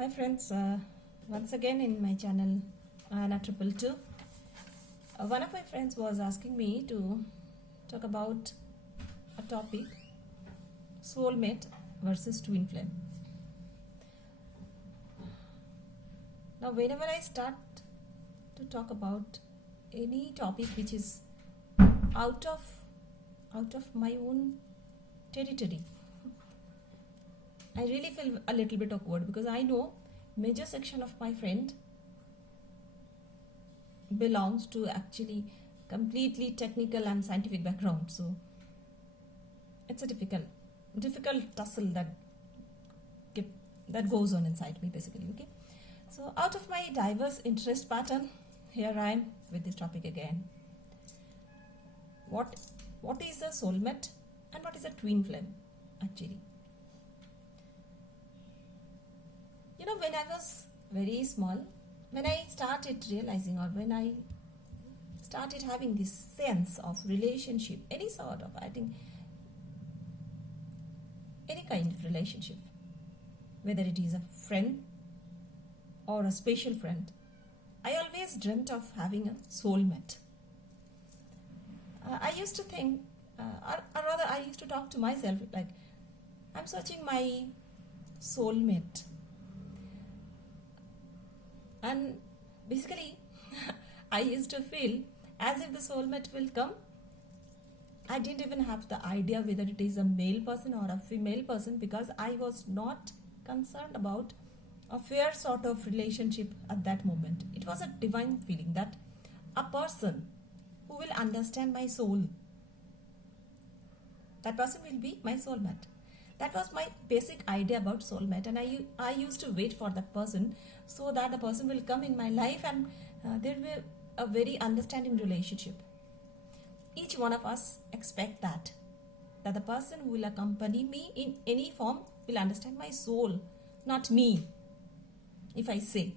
Hi friends, once again in my channel Anna Triple Two. One of my friends was asking me to talk about a topic, soulmate versus twin flame. Now whenever I start to talk about any topic which is out of my own territory, I really feel a little bit awkward because I know major section of my friend belongs to actually completely technical and scientific background, so it's a difficult tussle that goes on inside me basically. Okay, so out of my diverse interest pattern, here I am with this topic again. What is a soulmate and what is a twin flame actually? You know, when I was very small, when I started realizing, or when I started having this sense of relationship, any sort of, I think, any kind of relationship, whether it is a friend or a special friend, I always dreamt of having a soulmate. I used to think, or rather I used to talk to myself like, I'm searching my soulmate. And basically, I used to feel as if the soulmate will come. I didn't even have the idea whether it is a male person or a female person, because I was not concerned about a fair sort of relationship at that moment. It was a divine feeling that a person who will understand my soul, that person will be my soulmate. That was my basic idea about soulmate, and I used to wait for that person so that the person will come in my life and there will be a very understanding relationship. Each one of us expect that the person who will accompany me in any form will understand my soul, not me, if I say.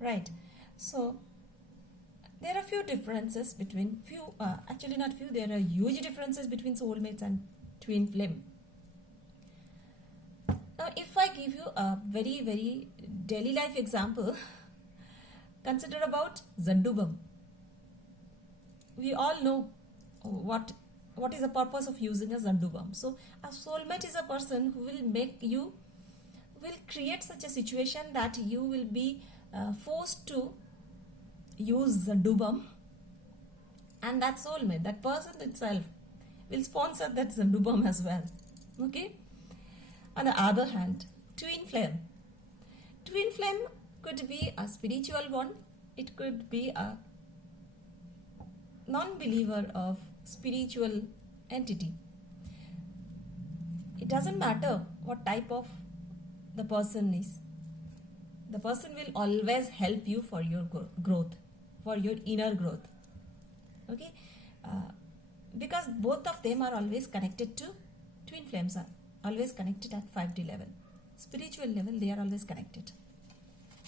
Right. So there are few differences between actually not few, there are huge differences between soulmates and twin flame. Now, if I give you a very, very daily life example, consider about Zandubam. We all know what is the purpose of using a Zandubam. So, a soulmate is a person who will create such a situation that you will be forced to use Zandubam, and that soulmate, that person itself, will sponsor that Zandubam as well. Okay? On the other hand, twin flame. Twin flame could be a spiritual one. It could be a non-believer of spiritual entity. It doesn't matter what type of the person is. The person will always help you for your growth, for your inner growth. Okay? Because both of them are always connected to, twin flames are always connected at 5D level. Spiritual level, they are always connected.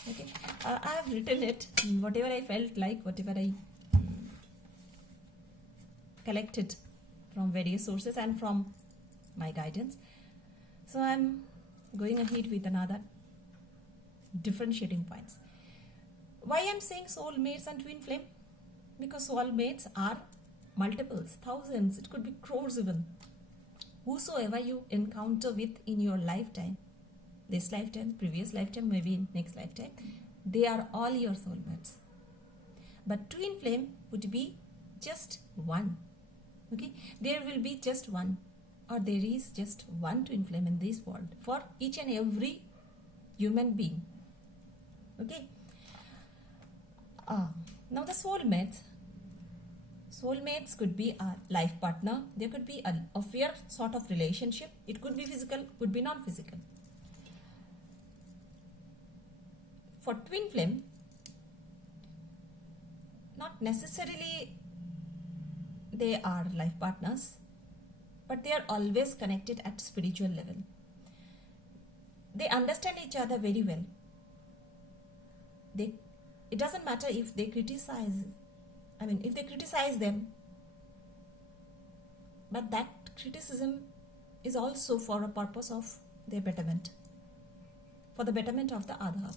Okay, I have written it, whatever I felt like, whatever I collected from various sources and from my guidance. So I'm going ahead with another differentiating points. Why I'm saying soulmates and twin flame? Because soulmates are multiples, thousands, it could be crores even. Whosoever you encounter with in your lifetime, this lifetime, previous lifetime, maybe next lifetime, they are all your soulmates. But twin flame would be just one. Okay, there will be just one, or there is just one twin flame in this world for each and every human being. Okay. Now the soulmates could be a life partner. There could be a fair sort of relationship. It could be physical, could be non-physical. For twin flame, not necessarily they are life partners, but they are always connected at spiritual level. They understand each other very well. It doesn't matter if they criticize them, but that criticism is also for a purpose of their betterment. for the betterment of the other half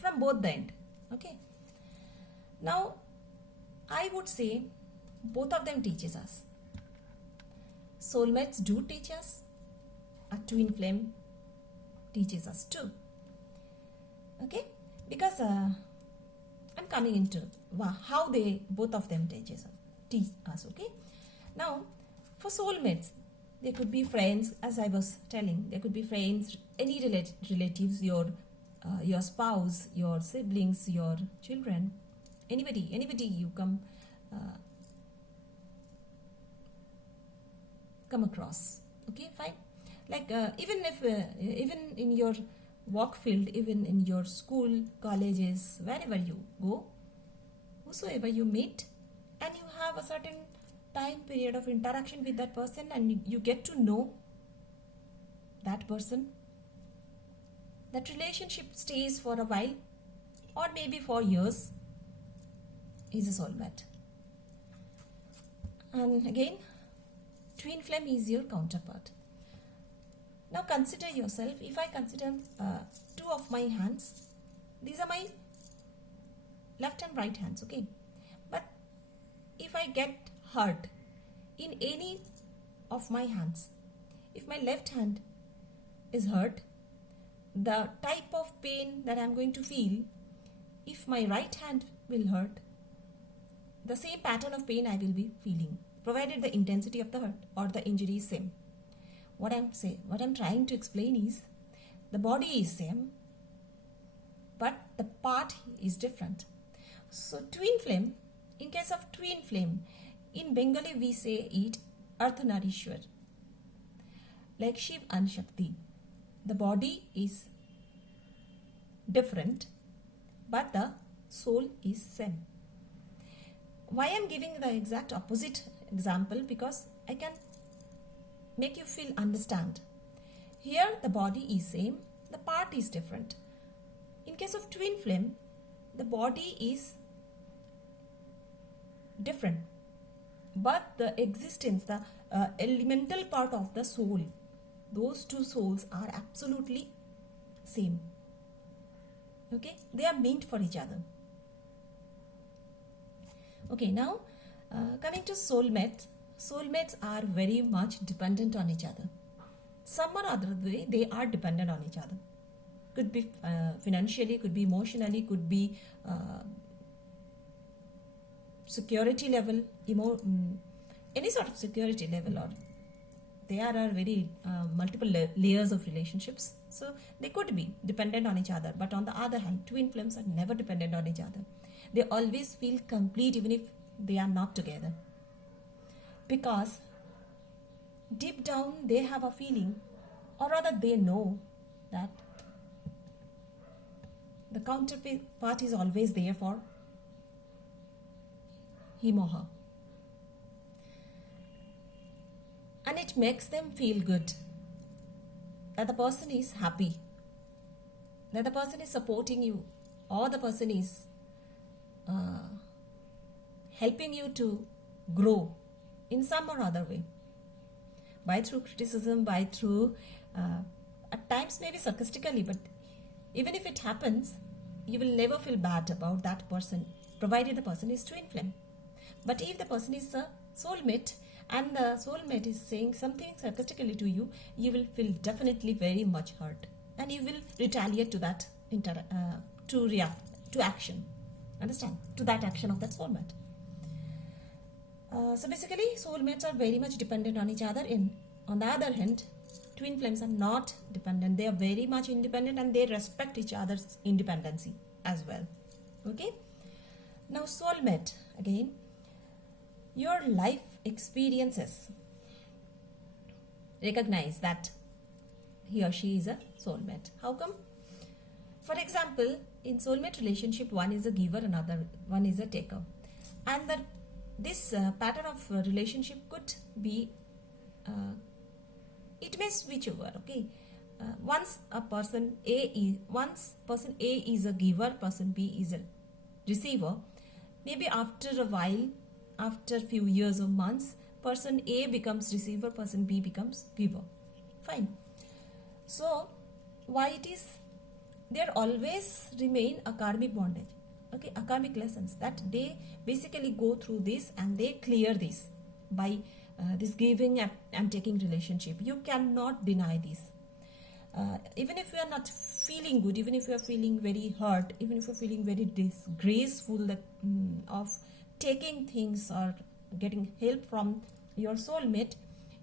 from both the end. Okay. Now, I would say both of them teaches us. Soulmates do teach us. A twin flame teaches us too. Okay, because I'm coming into how they both of them teach us. Okay. Now, for soulmates, they could be friends, as I was telling. They could be friends, any relatives, your spouse, your siblings, your children, anybody you come across. Okay, fine. Like even in your work field, even in your school, colleges, wherever you go, whosoever you meet, and you have a certain time period of interaction with that person, and you get to know that person, that relationship stays for a while or maybe for years, is a soulmate. And again, twin flame is your counterpart. Now consider yourself. If I consider two of my hands, these are my left and right hands, okay? But if I get hurt in any of my hands, if my left hand is hurt, the type of pain that I'm going to feel, if my right hand will hurt, the same pattern of pain I will be feeling, provided the intensity of the hurt or the injury is same. What I'm trying to explain is, the body is same, but the part is different. So twin flame, in case of twin flame, in Bengali we say it Ardhanarishwar, like Shiv and Shakti. The body is different, but the soul is same. Why I'm giving the exact opposite example? Because I can make you feel understand. Here the body is same, the part is different. In case of twin flame, the body is different, but the existence, the elemental part of the soul, those two souls are absolutely same. Okay, they are meant for each other. Okay, now coming to soulmates. Soulmates are very much dependent on each other. Some or other way they are dependent on each other. Could be financially, could be emotionally, could be security level, any sort of security level, or there are very multiple layers of relationships. So they could be dependent on each other. But on the other hand, twin flames are never dependent on each other. They always feel complete even if they are not together. Because deep down they have a feeling, or rather they know, that the counterpart is always there for him or her. And it makes them feel good that the person is happy, that the person is supporting you, or the person is helping you to grow in some or other way, by through criticism, by through at times maybe sarcastically, but even if it happens, you will never feel bad about that person, provided the person is twin flame. But if the person is a soulmate, and the soulmate is saying something sarcastically to you, you will feel definitely very much hurt, and you will retaliate to that to react to action. Understand? To that action of that soulmate. So basically, soulmates are very much dependent on each other. On the other hand, twin flames are not dependent. They are very much independent, and they respect each other's independency as well. Okay. Now, soulmate, again, your life experiences recognize that he or she is a soulmate. How come? For example, in soulmate relationship, one is a giver, another one is a taker, and this pattern of relationship could be, it may switch over. Okay, once person A is a giver, person B is a receiver. Maybe after a while, after few years or months, person A becomes receiver, person B becomes giver. Fine. So why it is there always remain a karmic bondage, okay, a karmic lessons that they basically go through this and they clear this by this giving and taking relationship. You cannot deny this. Even if you are not feeling good, even if you are feeling very hurt, even if you are feeling very disgraceful that, of taking things or getting help from your soulmate,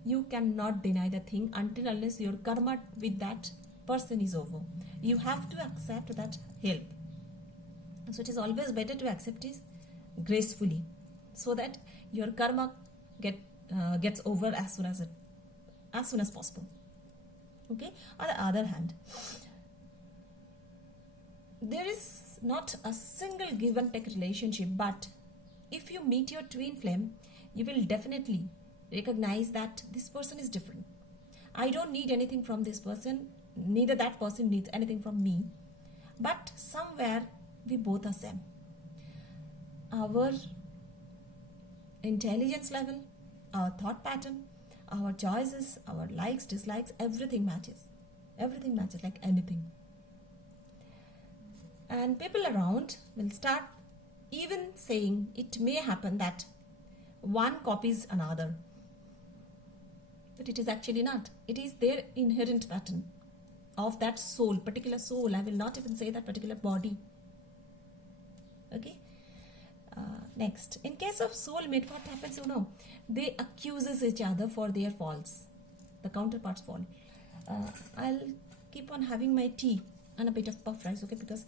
you cannot deny the thing until unless your karma with that person is over. You have to accept that help. So it is always better to accept it gracefully, so that your karma gets over as soon as possible. Okay. On the other hand, there is not a single give and take relationship, but if you meet your twin flame, you will definitely recognize that this person is different. I don't need anything from this person, neither that person needs anything from me, but somewhere we both are same. Our intelligence level, our thought pattern, our choices, our likes, dislikes, everything matches. Everything matches like anything. And people around will start even saying it may happen that one copies another. But it is actually not. It is their inherent pattern of that soul, particular soul. I will not even say that particular body. Okay. Next, in case of soulmate, what happens? You know, they accuses each other for their faults, the counterpart's fault. I'll keep on having my tea and a bit of puff rice, okay? Because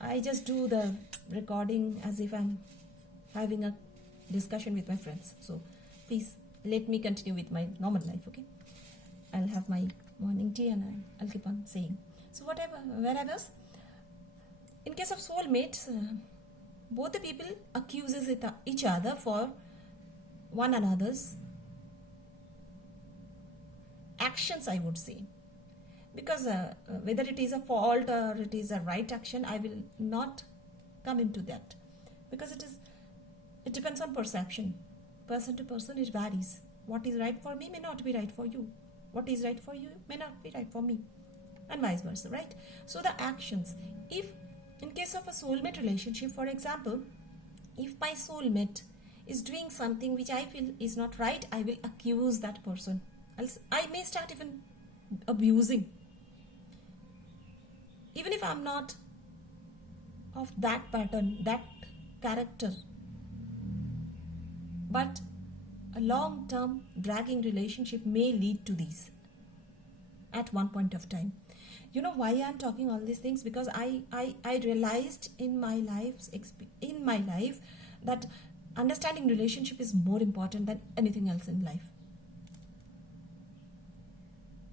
I just do the recording as if I'm having a discussion with my friends. So please let me continue with my normal life, okay? I'll have my morning tea and I'll keep on saying. So where I was, in case of soulmates, both the people accuses each other for one another's actions, I would say. Because whether it is a fault or it is a right action, I will not come into that. Because it depends on perception. Person to person, it varies. What is right for me may not be right for you. What is right for you may not be right for me. And vice versa, right? So the actions. If in case of a soulmate relationship, for example, if my soulmate is doing something which I feel is not right, I will accuse that person. I may start even abusing. Even if I'm not of that pattern, that character. But a long-term dragging relationship may lead to these at one point of time. You know why I'm talking all these things? Because I realized in my life that understanding relationship is more important than anything else in life.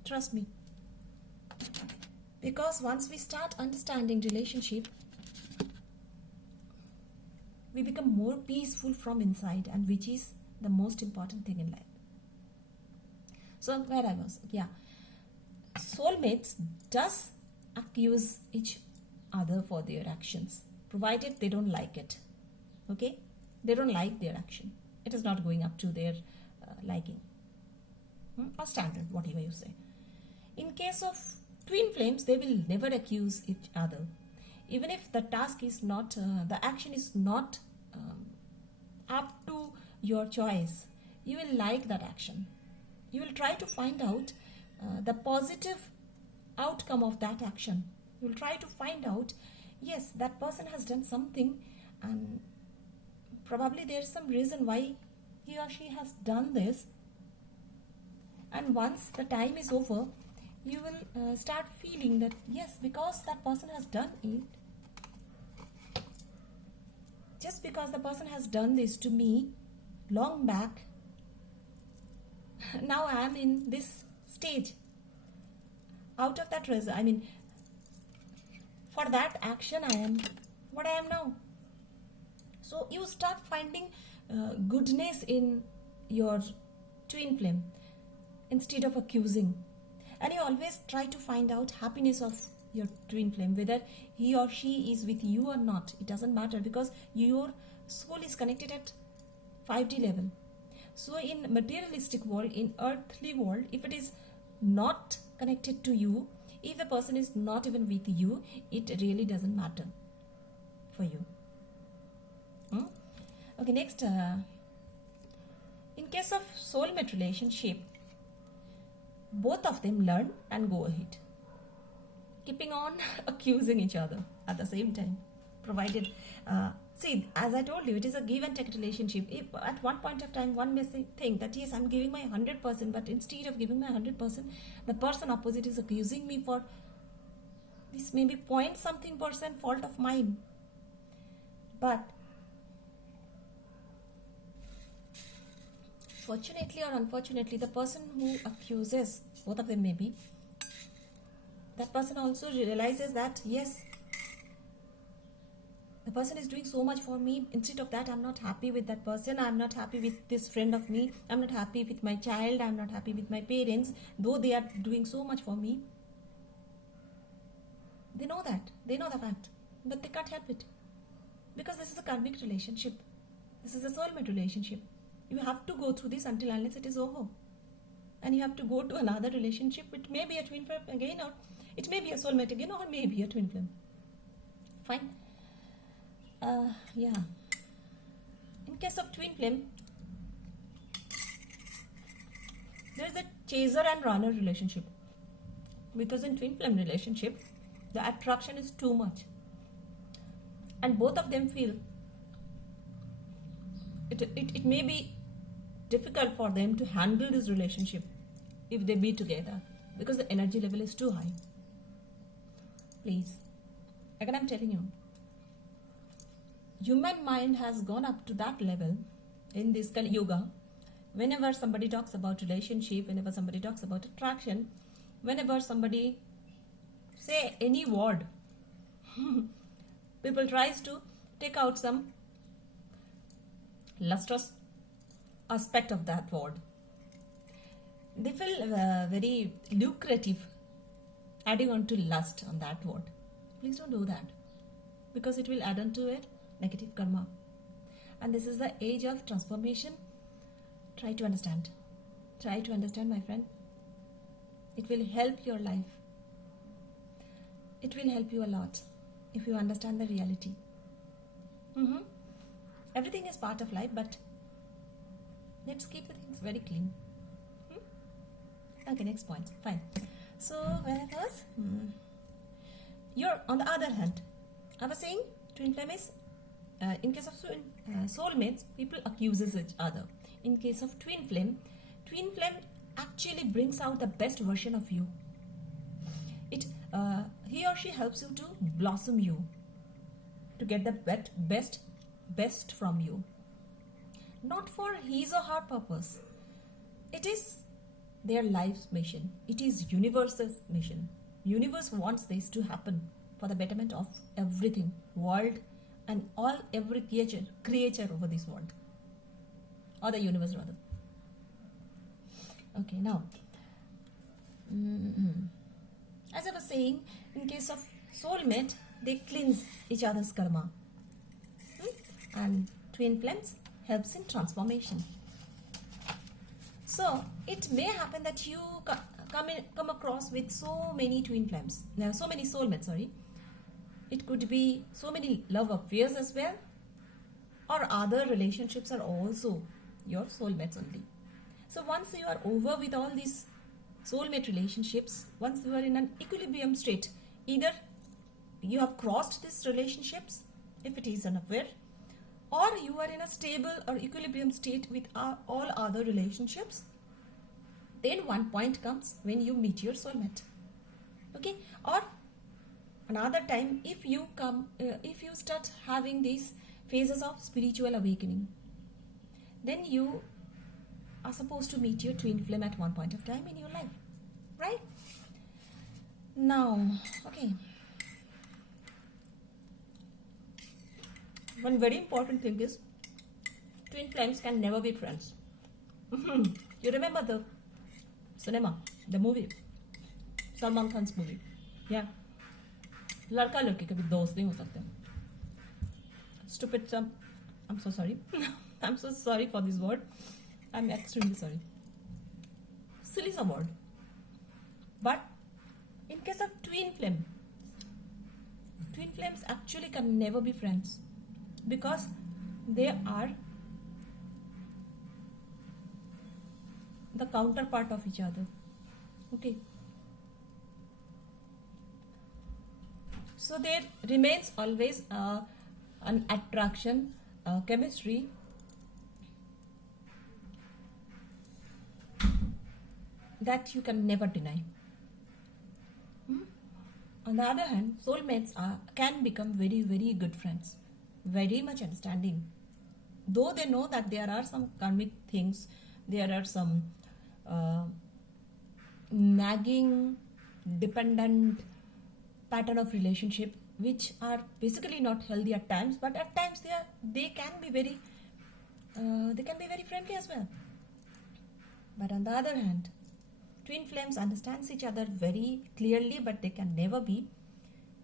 Trust me. Because once we start understanding relationship, we become more peaceful from inside, and which is the most important thing in life. So where I was, yeah. Soulmates does accuse each other for their actions, provided they don't like it. Okay? They don't like their action. It is not going up to their liking. Or standard, whatever you say. In case of twin flames, they will never accuse each other. Even if the task is not, the action is not up to your choice, you will like that action. You will try to find out the positive outcome of that action. You will try to find out, yes, that person has done something and probably there is some reason why he or she has done this. And once the time is over, you will start feeling that, yes, because that person has done it, just because the person has done this to me long back, now I am in this stage. Out of that result, I mean, for that action, I am what I am now. So you start finding goodness in your twin flame instead of accusing. And you always try to find out happiness of your twin flame, whether he or she is with you or not. It doesn't matter, because your soul is connected at 5D level. So in materialistic world, in earthly world, if it is not connected to you, If the person is not even with you, it really doesn't matter for you. Okay, next, in case of soulmate relationship, both of them learn and go ahead, keeping on accusing each other at the same time, provided see, as I told you, it is a give and take relationship. If at one point of time one may think that yes, I'm giving my 100%, but instead of giving my 100%, the person opposite is accusing me for this maybe point something percent fault of mine. But fortunately or unfortunately, the person who accuses, both of them maybe, that person also realizes that yes, the person is doing so much for me. Instead of that, I'm not happy with that person. I'm not happy with this friend of me. I'm not happy with my child. I'm not happy with my parents, though they are doing so much for me. They know that. They know the fact. But they can't help it. Because this is a karmic relationship. This is a soulmate relationship. You have to go through this until unless it is over. And you have to go to another relationship. It may be a twin flame again, or it may be a soulmate again, or maybe a twin flame. Fine. Yeah. In case of twin flame, there is a chaser and runner relationship. Because in twin flame relationship, the attraction is too much. And both of them feel it may be difficult for them to handle this relationship if they be together, because the energy level is too high. Please, again I'm telling you, human mind has gone up to that level in this Kali Yuga. Whenever somebody talks about relationship, whenever somebody talks about attraction, whenever somebody say any word, people tries to take out some lustrous aspect of that word. They feel very lucrative adding on to lust on that word. Please don't do that, because it will add on to it negative karma. And this is the age of transformation. Try to understand. Try to understand, my friend. It will help your life. It will help you a lot if you understand the reality. Everything is part of life, but let's keep the things very clean. Okay, next point. Fine. So, where I was? You're, on the other hand, I was saying twin flame is, in case of soulmates, people accuses each other. In case of twin flame actually brings out the best version of you. He or she helps you to blossom you, to get the best from you. Not for his or her purpose. It is their life's mission. It is universe's mission. Universe wants this to happen for the betterment of everything, world, and every creature over this world, or the universe rather. Okay, now, as I was saying, in case of soulmate, they cleanse each other's karma, and twin flames helps in transformation. So it may happen that you come across with so many twin flames, so many soulmates. It could be so many love affairs as well, or other relationships are also your soulmates only. So once you are over with all these soulmate relationships, once you are in an equilibrium state, either you have crossed these relationships, if it is an affair, or you are in a stable or equilibrium state with all other relationships, then one point comes when you meet your soulmate. Okay? Or another time, if you start having these phases of spiritual awakening, then you are supposed to meet your twin flame at one point of time in your life, right? Now, okay. One very important thing is, twin flames can never be friends. You remember the cinema, the movie, Salman Khan's movie? Yeah. लड़का लड़की कभी दोस्त नहीं हो सकते. Stupid. I'm so sorry. I'm so sorry for this word. I'm extremely sorry. Silly some word. But in case of twin flame, twin flames actually can never be friends because they are the counterpart of each other. Okay. So there remains always an attraction, chemistry, that you can never deny. On the other hand, soulmates can become very, very good friends, very much understanding. Though they know that there are some karmic things, there are some nagging, dependent pattern of relationship which are basically not healthy at times, but at times they can be very friendly as well. But on the other hand, twin flames understands each other very clearly, but they can never be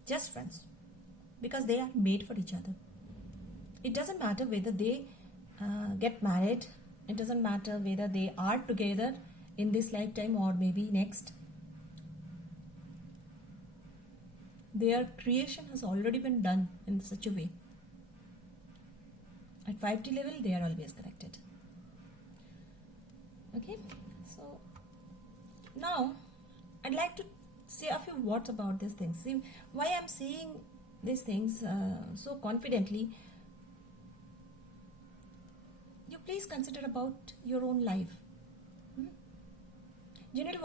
just friends because they are made for each other. It doesn't matter whether they get married, it doesn't matter whether they are together in this lifetime or maybe next. Their creation has already been done in such a way. At 5D level, they are always connected. Okay, so now I'd like to say a few words about these things. See, why I'm saying these things so confidently. You please consider about your own life. Generally,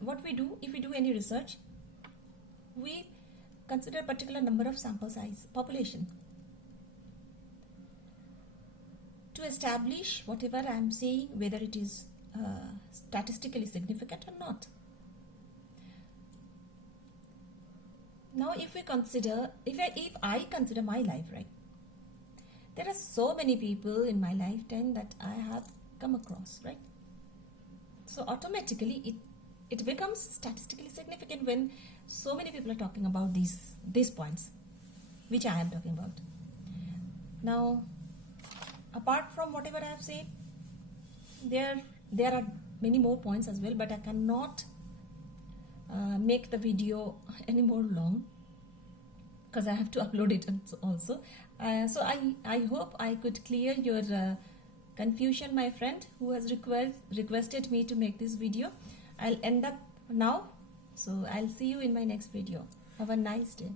what we do, if we do any research, we consider a particular number of sample size, population, to establish whatever I am saying, whether it is statistically significant or not. Now, if we consider, if I consider my life, right, there are so many people in my lifetime that I have come across, right? So automatically it becomes statistically significant when so many people are talking about these points, which I am talking about. Now, apart from whatever I have said, there are many more points as well, but I cannot make the video any more long because I have to upload it also. So I hope I could clear your confusion, my friend who has requested me to make this video. I'll end up now. So I'll see you in my next video. Have a nice day.